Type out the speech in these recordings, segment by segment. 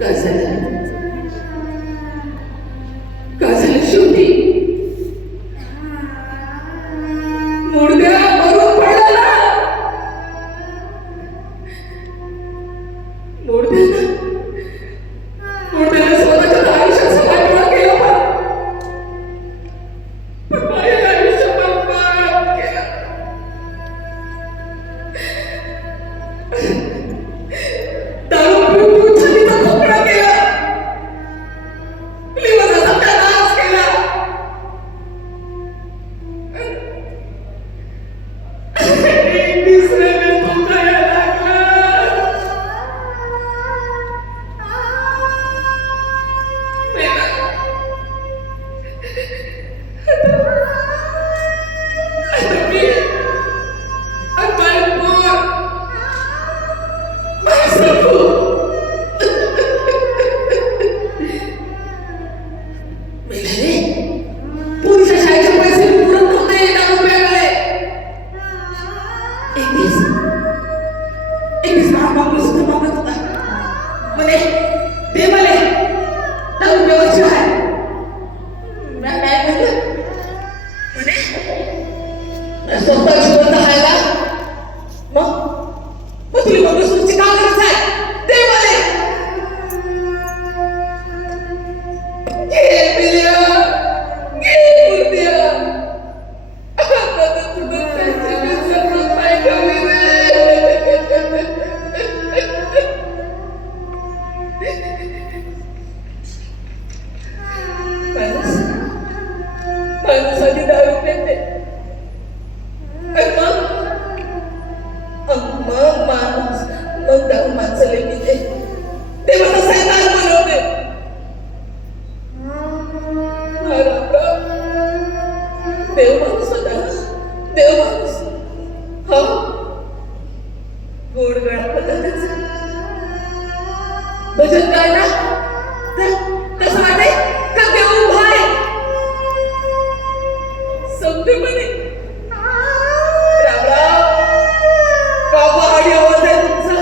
काय झालं? काय झालं शेवटी? मुर्द्या मरून पडला. मुर्द्यानं स्वतःच्या आयुष्याचं वाटोळं केलं बा. पण माझ्या आयुष्य बरबाद केलं. दारू पिऊन पिऊन छातीचा खोकला केला. लिव्हरचा नाश केला. तिसऱ्याने धोकायला लागला. भजन गायला तसं वाटे का देव उभा आहे. समजे म्हणे रामराव का पहाडी आवाज आहे तुमचा.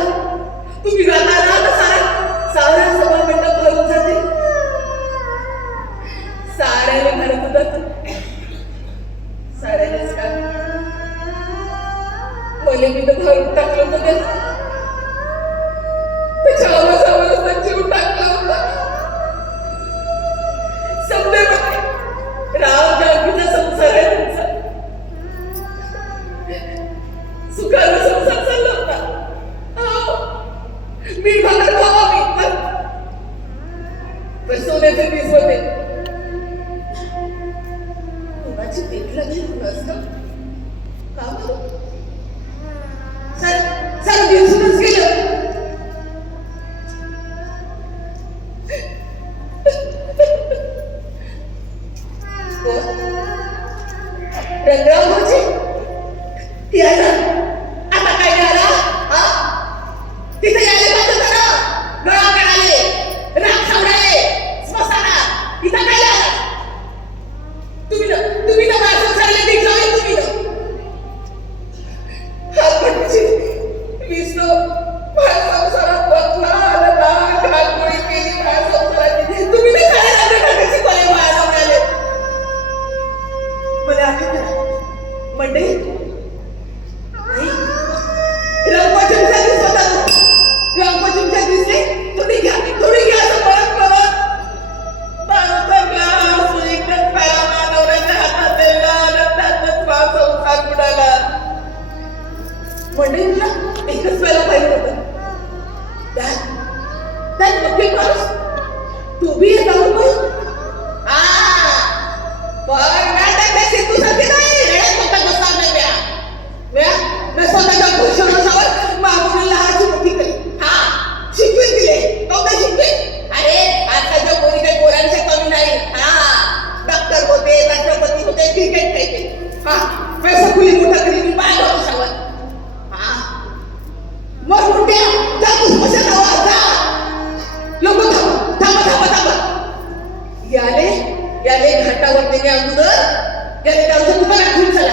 तुम्ही गाता ना सारा सभा मंडप भरून जाते. साऱ्याने घरात जात साऱ्यानेच का मला मी तर भरून टाकलं होतं. त्याच्या आवाजावर जीव टाकला होता. समजे राम जानकीचा संसार आहे तुमचा. सुखाचा संसार चालला होता. मी भाकर खावा मी पण सोन्याचे वीज होते. कोणाची पेटला घेऊन असतं का बरं. सर दिवसूनच गेलं. रंगराव यायला आता काय झाला. तिथे यायला पाहिजे होतं ना. गळा काढाले राग सावडाले स्मशाना इथं काय झाला. तुम्ही ना माझ्या संसाराला देख लावले. तुम्ही हात पडची विसलो माझ्या संसारात बदला आला घालपोळी केली. माझ्या संसारात तुम्ही नाही खायला शिकवले. माझ्या सावडाले मला आठवत मंडई रंगपंचमीच्या दिवस होता. रंगपंचमीच्या दिवशी थोडी घ्या असं परत दारूचा ग्लास एकच प्याला नवऱ्याच्या हातात दिला. रक्तातच संसार बुडाला. मंडई तुला एकच प्याला पाहिजे होतं. त्यात मोठी माणूस तू बी येत आहोत मैं स्वतःच्या घोषणावर मागून लहानची मोठी केली. शिकवीत दिले नव्हतं शिकवीत. अरे आजकालच्या कोणी काही पोरांच्या कमी नाही. डॉक्टर होते राष्ट्रपती होते क्रिकेट खेळते. पैसा खुली मोठा करी मी पाय घालू शकत. मग मोठ्या जातूस कशा नावा लोक थांबा याले घाटावर देणे अगोदर याने त्याचं दुकानात घेऊन चला.